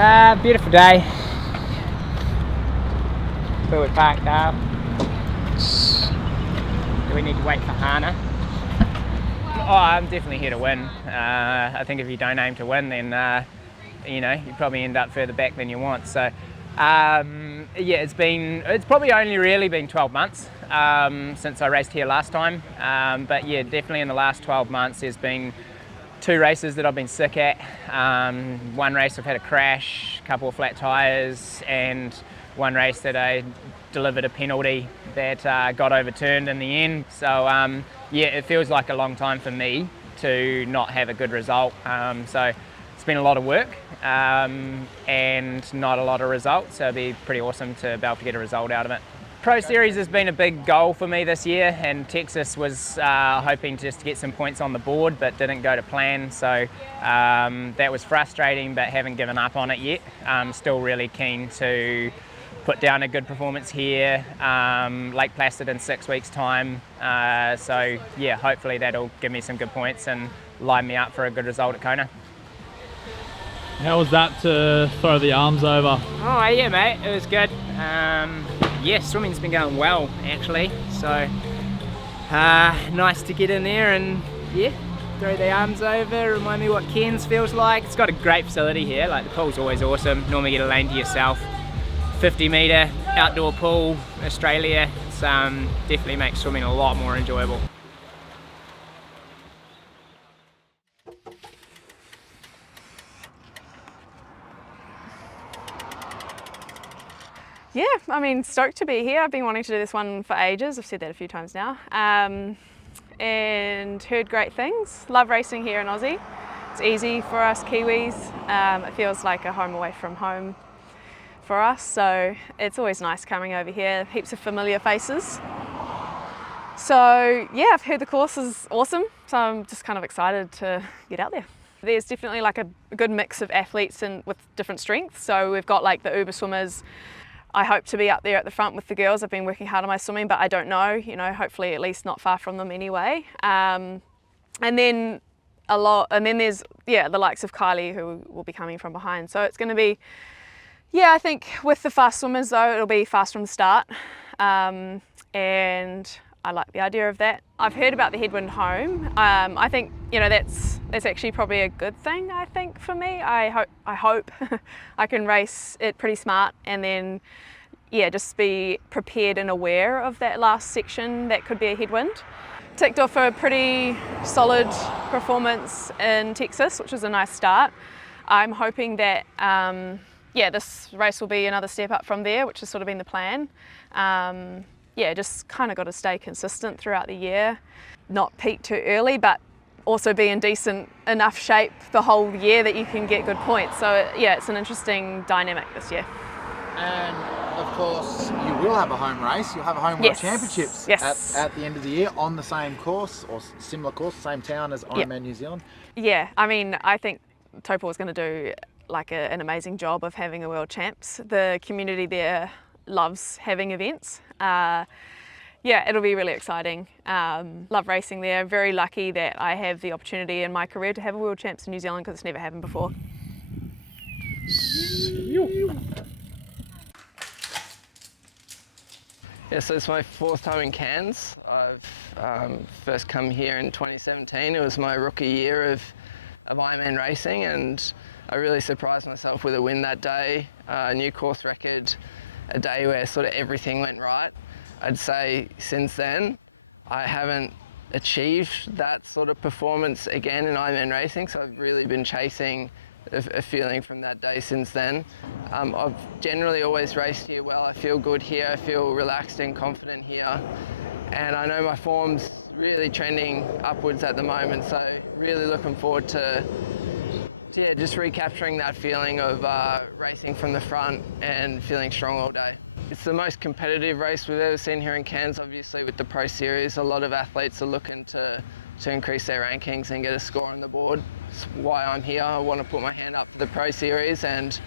Beautiful day. Where we parked up. Do we need to wait for Hannah? Oh, I'm definitely here to win. I think if you don't aim to win, then you probably end up further back than you want. So it's probably only really been 12 months since I raced here last time. But yeah, definitely in the last 12 months there's been 2 races that I've been sick at. One race I've had a crash, a couple of flat tyres, and one race that I delivered a penalty that got overturned in the end. So yeah, it feels like a long time for me to not have a good result. So it's been a lot of work and not a lot of results. So it'd be pretty awesome to be able to get a result out of it. Pro Series has been a big goal for me this year, and Texas was hoping just to get some points on the board, but didn't go to plan. So that was frustrating, but haven't given up on it yet. I'm still really keen to put down a good performance here, Lake Placid in 6 weeks' time. So yeah, hopefully that'll give me some good points and line me up for a good result at Kona. How was that to throw the arms over? Oh yeah, mate, it was good. Yeah, swimming's been going well actually, so nice to get in there and yeah, throw the arms over, remind me what Cairns feels like. It's got a great facility here, like the pool's always awesome. Normally get a lane to yourself. 50 metre outdoor pool, Australia. It's definitely makes swimming a lot more enjoyable. Yeah, I mean, stoked to be here. I've been wanting to do this one for ages. I've said that a few times now. And heard great things. Love racing here in Aussie. It's easy for us Kiwis. It feels like a home away from home for us. So it's always nice coming over here. Heaps of familiar faces. So yeah, I've heard the course is awesome. So I'm just kind of excited to get out there. There's definitely like a good mix of athletes and with different strengths. So we've got like the uber swimmers. I hope to be up there at the front with the girls. I've been working hard on my swimming, but I don't know, hopefully at least not far from them anyway. And then there's, the likes of Kylie who will be coming from behind. So it's going to be, I think with the fast swimmers though, it'll be fast from the start. And I like the idea of that. I've heard about the headwind home. I think, that's actually probably a good thing, I think, for me. I hope I can race it pretty smart and then, just be prepared and aware of that last section that could be a headwind. Ticked off a pretty solid performance in Texas, which was a nice start. I'm hoping that, this race will be another step up from there, which has sort of been the plan. Just kind of got to stay consistent throughout the year, not peak too early, but also be in decent enough shape the whole year that you can get good points. So it's an interesting dynamic this year. And of course, you will have a home race. You'll have a home World Championships at the end of the year on the same course or similar course, same town as Ironman New Zealand. Yeah, I mean, I think Taupo is going to do like an amazing job of having a World Champs. The community there loves having events. It'll be really exciting. Love racing there. Very lucky that I have the opportunity in my career to have a World Champs in New Zealand because it's never happened before. Yeah, so it's my 4th time in Cairns. I've first come here in 2017. It was my rookie year of Ironman racing, and I really surprised myself with a win that day, a new course record, a day where sort of everything went right. I'd say since then, I haven't achieved that sort of performance again in Ironman racing, so I've really been chasing a feeling from that day since then. I've generally always raced here well. I feel good here, I feel relaxed and confident here, and I know my form's really trending upwards at the moment, so really looking forward to just recapturing that feeling of racing from the front and feeling strong all day. It's the most competitive race we've ever seen here in Cairns, obviously with the Pro Series. A lot of athletes are looking to increase their rankings and get a score on the board. That's why I'm here. I want to put my hand up for the Pro Series, and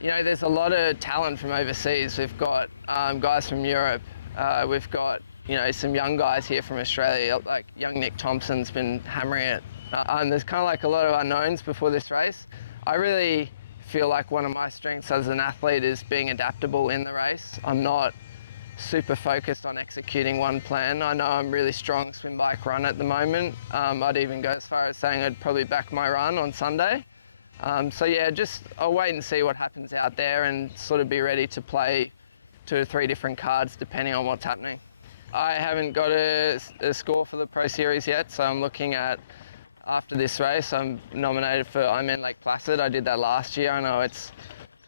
there's a lot of talent from overseas. We've got guys from Europe, we've got some young guys here from Australia, like young Nick Thompson's been hammering it. There's kind of like a lot of unknowns before this race. I really feel like one of my strengths as an athlete is being adaptable in the race. I'm not super focused on executing one plan. I know I'm really strong swim, bike, run at the moment. I'd even go as far as saying I'd probably back my run on Sunday. So yeah, just I'll wait and see what happens out there and sort of be ready to play 2 or 3 different cards depending on what's happening. I haven't got a score for the Pro Series yet, so I'm looking at, after this race, I'm nominated for Ironman Lake Placid. I did that last year. I know it's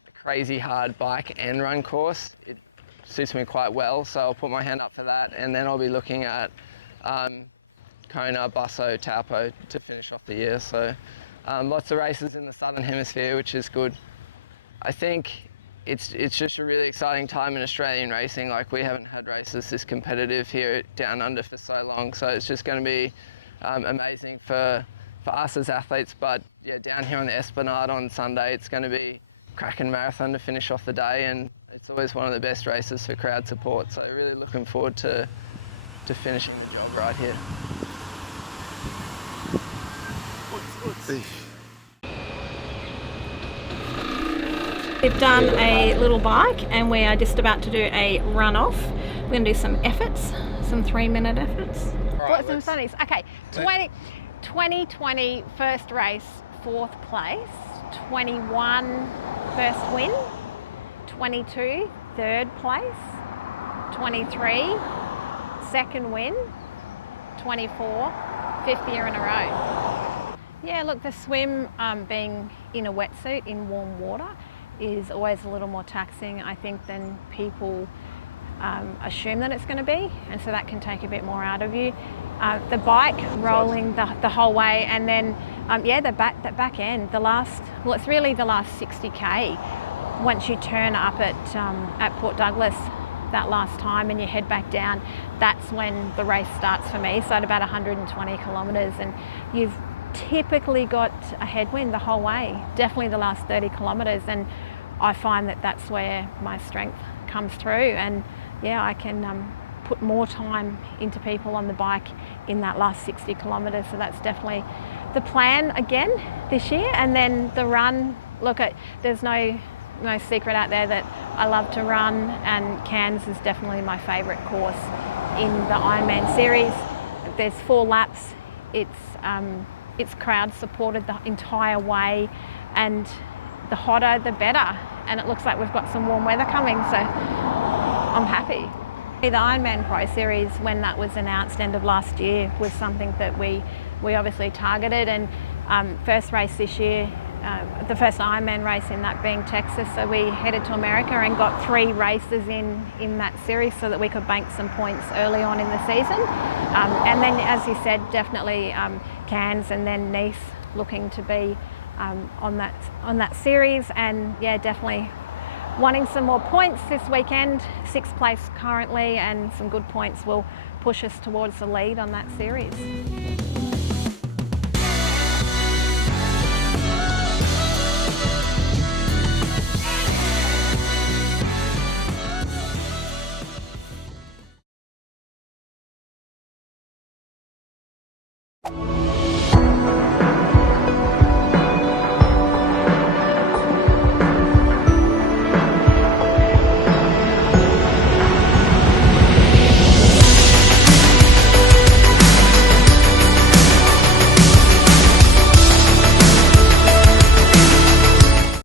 a crazy hard bike and run course. It suits me quite well, so I'll put my hand up for that, and then I'll be looking at Kona, Busso, Taupo to finish off the year. So lots of races in the Southern Hemisphere, which is good. I think it's just a really exciting time in Australian racing. Like, we haven't had races this competitive here down under for so long, so it's just going to be amazing for us as athletes. But yeah, down here on the Esplanade on Sunday, it's going to be a cracking marathon to finish off the day, and it's always one of the best races for crowd support. So really looking forward to finishing the job right here. We've done a little bike and we are just about to do a run off. We're going to do some efforts, some 3-minute efforts. What's some sunnies? Okay, 2020 first race, 4th place. 21 first win. 22 3rd place. 23 second win. 24 5th year in a row. Yeah, look, the swim, being in a wetsuit in warm water, is always a little more taxing, I think, than people assume that it's going to be, and so that can take a bit more out of you. The bike rolling the whole way, and then yeah, the back end, it's really the last 60k. Once you turn up at Port Douglas that last time and you head back down, that's when the race starts for me. So at about 120 kilometres, and you've typically got a headwind the whole way, definitely the last 30 kilometres, and I find that that's where my strength comes through. And yeah, I can put more time into people on the bike in that last 60 kilometres, so that's definitely the plan again this year. And then the run, look, there's no secret out there that I love to run, and Cairns is definitely my favourite course in the Ironman series. There's 4 laps, it's crowd supported the entire way, and the hotter the better, and it looks like we've got some warm weather coming, so I'm happy. The Ironman Pro Series, when that was announced end of last year, was something that we obviously targeted, and first race this year, the first Ironman race in that being Texas, so we headed to America and got 3 races in that series so that we could bank some points early on in the season. And then, as you said, definitely Cairns and then Nice looking to be on that series, and yeah, definitely wanting some more points this weekend. 6th place currently, and some good points will push us towards the lead on that series.